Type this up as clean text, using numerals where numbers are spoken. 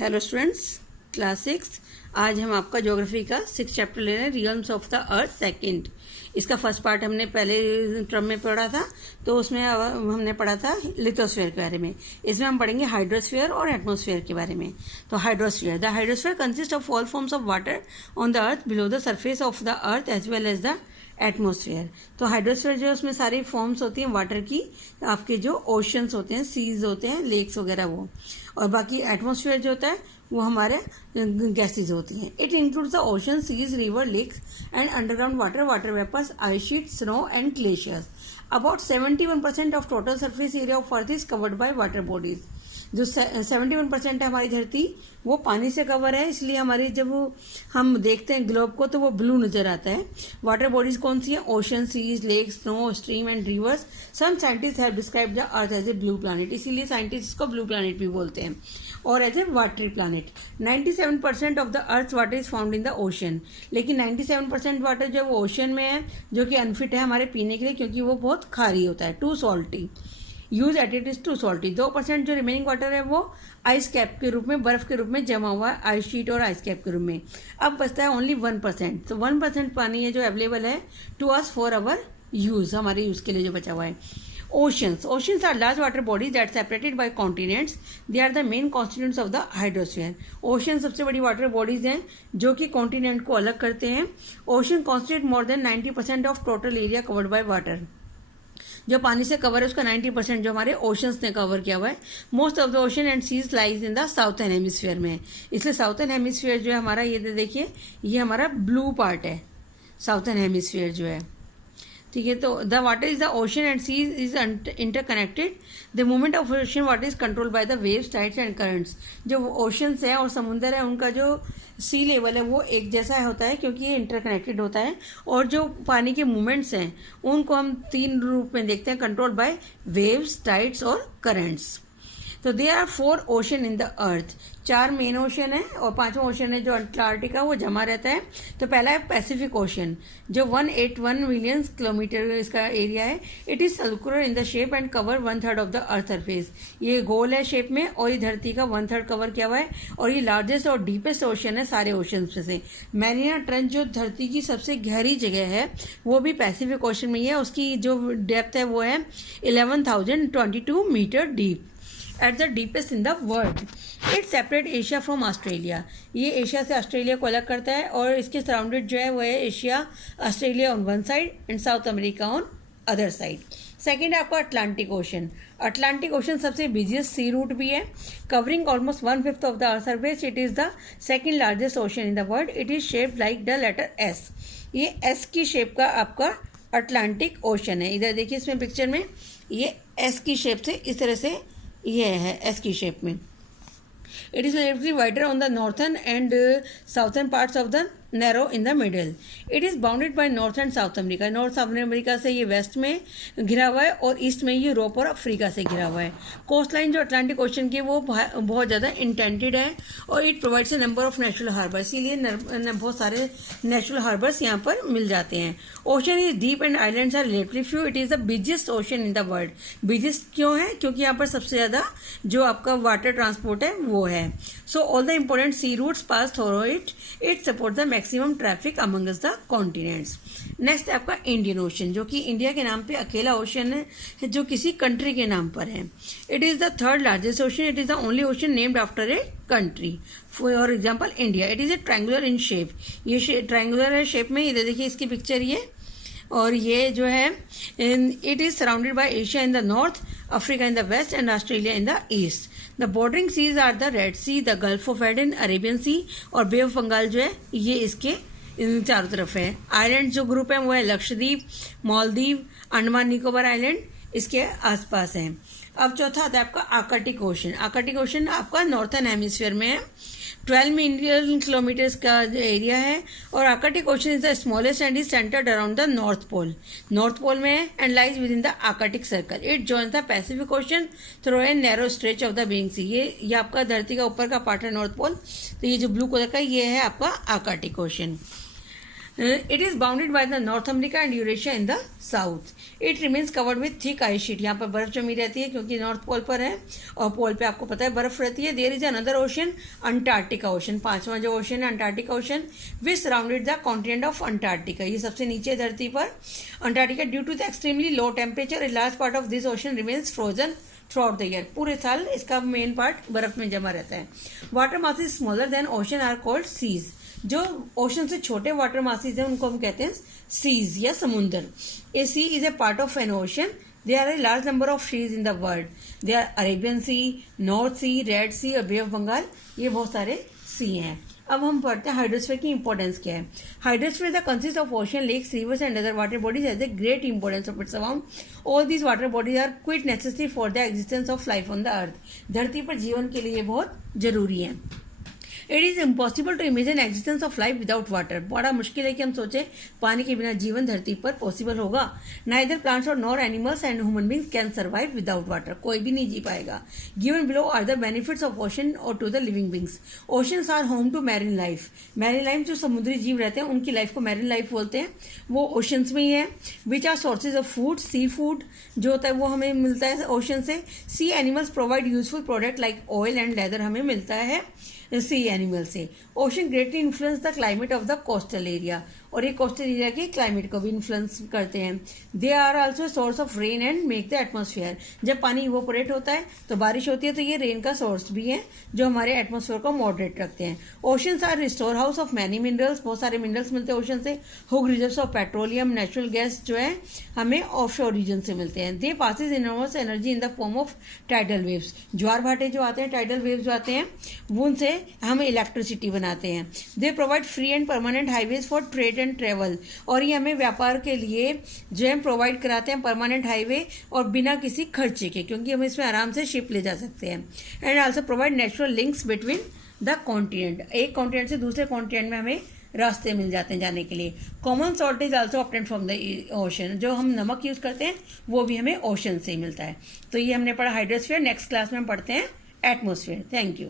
Hello students, class 6। आज हम आपका ज्योग्राफी का 6 चैप्टर ले रहे हैं, रियल्स ऑफ द अर्थ सेकंड। इसका फर्स्ट पार्ट हमने पहले टर्म में पढ़ा था, तो उसमें हमने पढ़ा था लिथोस्फीयर के बारे में। इसमें हम पढ़ेंगे हाइड्रोस्फीयर और एटमॉस्फेयर के बारे में। तो hydrosphere, the hydrosphere consist of all forms of water on the earth below the surface of the earth as well as the atmosphere. तो हाइड्रोस्फीयर जो है उसमें सारी फॉर्म्स होती हैं वाटर की, आपके जो ओशंस होते हैं, सीज होते हैं, लेक्स वगैरह वो, और बाकी एटमॉस्फेयर जो होता है वो हमारे गैसेज होती हैं। It includes the ocean, seas, river, lakes and underground water, water vapours, ice sheet, snow and glaciers. About 71% of total surface area of earth is covered by water bodies. जो 71% है हमारी धरती, वो पानी से कवर है, इसलिए हमारी जब हम देखते हैं ग्लोब को तो वो ब्लू नजर आता है। वाटर बॉडीज कौन सी है? Ocean, seas, lake, snow, stream and rivers. Some scientist have described the earth as a blue planet, इसीलिए साइंटिस्ट इसको ब्लू प्लैनेट भी बोलते हैं, और as a watery planet. 97% of the earth water is found in the ocean, लेकिन 97% water जो वो ocean में है, जो कि अनफिट है हमारे पीने के लिए, क्योंकि वो बहुत खारी होता है, too salty. Use at it is too salty. 2% जो रिमेनिंग वाटर है वो आइस कैप के रूप में, बर्फ के रूप में जमा हुआ है, आइस शीट और आइस कैप के रूप में। अब बचता है ओनली 1%। तो 1% पानी है जो अवेलेबल है to us for our use, हमारे यूज के लिए जो बचा हुआ है। Oceans, oceans are large water bodies that separated by continents, they are the main constituents of the hydrosphere. Ocean सबसे बड़ी वाटर बॉडीज हैं जो कि कॉन्टिनेंट को अलग करते हैं। Ocean constitute more than 90% of total area covered by water. जो पानी से कवर है उसका 90% जो हमारे ओशंस ने कवर किया हुआ है। Most of the ocean and seas lies in the southern hemisphere में, इसलिए साउथर्न हेमिस्फीयर जो है हमारा, ये देखिए ये हमारा ब्लू पार्ट है, साउथर्न हेमिस्फीयर जो है, ठीक है। तो the water is the ocean and sea is interconnected. The movement of ocean water is controlled by the waves, tides and currents. जो ओशंस है और समुद्र है उनका जो सी लेवल है वो एक जैसा होता है, क्योंकि ये इंटरकनेक्टेड होता है। और जो पानी के मूवमेंट्स हैं उनको हम 3 रूप में देखते हैं, कंट्रोल्ड बाय वेव्स, टाइड्स और करंट्स। तो there are 4 ocean in the earth. 4 main ocean है और 5वां ओशन है जो अंटार्कटिका, वो जमा रहता है। तो पहला है पैसिफिक ओशन, जो 181 मिलियन किलोमीटर इसका एरिया है। It is circular in the shape and cover 1/3 of the earth surface. ये गोल है शेप में और ये धरती का 1/3 कवर किया हुआ है, और ये लार्जेस्ट और डीपेस्ट ओशन है सारे ओशन में से। मैरिना ट्रेंच जो धरती की सबसे गहरी जगह है वो भी पैसिफिक ओशन में ही है। उसकी जो डेप्थ है वो है 11,022 metre deep, at the deepest in the world. It separate Asia from Australia, ये एशिया से ऑस्ट्रेलिया को अलग करता है, और इसके सराउंडेड जो है वो है Asia, Australia on one side and South America on other side. Second है आपका अटलांटिक ओशन। अटलांटिक ओशन सबसे बिजिएस्ट सी रूट भी है, covering almost 1/5 of the earth surface. It is the second largest ocean in the world. It is shaped like the letter S, ये S की shape का आपका Atlantic ocean है। इधर देखिए इसमें पिक्चर में, ये एस की शेप से, इस तरह से ये है एस की शेप में। It is relatively wider on the northern and southern parts of the narrow in the middle. It is bounded by North and South America. North south America से ये वेस्ट में घिरा हुआ है और ईस्ट में यूरोप और अफ्रीका से घिरा हुआ है। कोस्ट लाइन जो अटलांटिक ओशन की वो बहुत ज़्यादा इंटेंटेड है, और it provides a number of natural harbour, इसीलिए बहुत सारे नेचुरल हार्बर्स यहाँ पर मिल जाते हैं। Ocean is deep and islands are relatively few. It is the biggest ocean in the world. Biggest क्यों है? क्योंकि यहाँ पर सबसे ज़्यादा जो आपका वाटर ट्रांसपोर्ट है वो है। So all the important sea routes pass through it. It support the maximum traffic amongst the continents. Next है आपका इंडियन ओशन, जो कि इंडिया के नाम पे अकेला ओशन है जो किसी कंट्री के नाम पर है। It is the 3rd largest ocean. It is the only ocean named after a country, for example India. It is a triangular in shape, ये ट्रायंगुलर है शेप में। इधर देखिए इसकी पिक्चर ये, और ये जो है it is surrounded by Asia in the north, Africa in the west and Australia in the east. The bordering seas are the Red Sea, the Gulf of Aden, Arabian Sea और Bay of Bengal जो है ये इसके इन चारों तरफ है। Island जो group है वो है लक्षद्वीप, मालदीव, अंडमान निकोबार आइलैंड इसके आसपास हैं। अब चौथा आता है आपका आर्कटिक ओशन। आर्कटिक ओशन आपका नॉर्थर्न हेमिस्फीयर में है। 12 मिलियन किलोमीटर्स का एरिया है, और Arctic Ocean is the smallest and is centred around the North Pole. North Pole में है and lies within the Arctic Circle. It joins the Pacific Ocean through a narrow stretch of the Bering Sea. ये आपका धरती का ऊपर का part है north pole. तो ये जो ब्लू कलर का ये है आपका Arctic ocean. It is bounded by the north America and Eurasia in the south. It remains covered with thick ice sheet. यहाँ पर बर्फ जमी रहती है क्योंकि नॉर्थ पोल पर है और पोल पे आपको पता है बर्फ रहती है. There is another ocean, Antarctica ocean. 5वां जो ओशन है Antarctica ocean, which surrounded the continent of Antarctica. ये सबसे नीचे धरती पर Antarctica. Due to the extremely low temperature, a large part of this ocean remains frozen throughout the year. पूरे साल इसका मेन पार्ट बर्फ में जमा रहता है. Water masses smaller than ocean are called seas. जो ओशन से छोटे वाटर मासेस हैं उनको हम कहते हैं सीज या समुंदर. A sea is a part of an ocean. There are a large number of seas in the world. There are Arabian Sea, North Sea, Red Sea और Bay of Bengal. ये बहुत सारे सी हैं. अब हम पढ़ते हैं हाइड्रोस्फीयर की इंपॉर्टेंस क्या है. Hydrosphere the consist of ocean, lakes, rivers and other water bodies has a great importance of its around. All these water bodies are quite necessary for the existence of life on the earth. धरती पर जीवन के लिए बहुत जरूरी है. It is impossible to imagine existence of life without water. बड़ा मुश्किल है कि हम सोचें पानी के बिना जीवन धरती पर पॉसिबल होगा. नाइदर प्लांट्स और nor animals and human beings can survive without water. कोई भी नहीं जी पाएगा. Given below are the benefits of ocean और to the living beings. Oceans are home to marine life. Marine life जो समुद्री जीव रहते हैं उनकी लाइफ को मैरिन लाइफ बोलते हैं. वो ओशंस में ही है. Which are sources of food. Sea food जो होता है वो हमें मिलता है ओशन से. Sea animals provide useful product like oil and leather हमें मिलता है सी एनिमल से. Ocean greatly influence the climate of the coastal area. और ये कोस्टल एरिया के क्लाइमेट को भी इन्फ्लुएंस करते हैं. They are also source of rain and make the atmosphere. जब पानी इवोपोरेट होता है तो बारिश होती है तो ये रेन का सोर्स भी है जो हमारे एटमॉस्फेयर को मॉडरेट रखते हैं. Oceans are store house of many minerals. बहुत सारे मिनरल्स मिलते हैं ओशन से. Huge reserves of petroleum, natural gas जो है हमें ऑफशोर रीजन से मिलते हैं. They possess enormous energy in the form of tidal waves. ज्वार भाटे जो आते हैं, टाइडल वेव्स जो आते हैं वो उनसे हम इलेक्ट्रिसिटी बनाते हैं. They provide free and permanent highways for trade and travel. और ये हमें व्यापार के लिए जो है प्रोवाइड कराते हैं परमानेंट हाईवे और बिना किसी खर्चे के, क्योंकि हम इसमें आराम से शिप ले जा सकते हैं. And also provide natural links between the continent. एक कॉन्टिनेंट से दूसरे कॉन्टिनेंट में हमें रास्ते मिल जाते हैं जाने के लिए. Common salt is also obtained from the ocean. जो हम नमक यूज करते हैं वो भी हमें ओशन से ही मिलता है. तो ये हमने पढ़ा हाइड्रोस्फीयर. नेक्स्ट क्लास में हम पढ़ते हैं एटमॉस्फेयर. Thank you.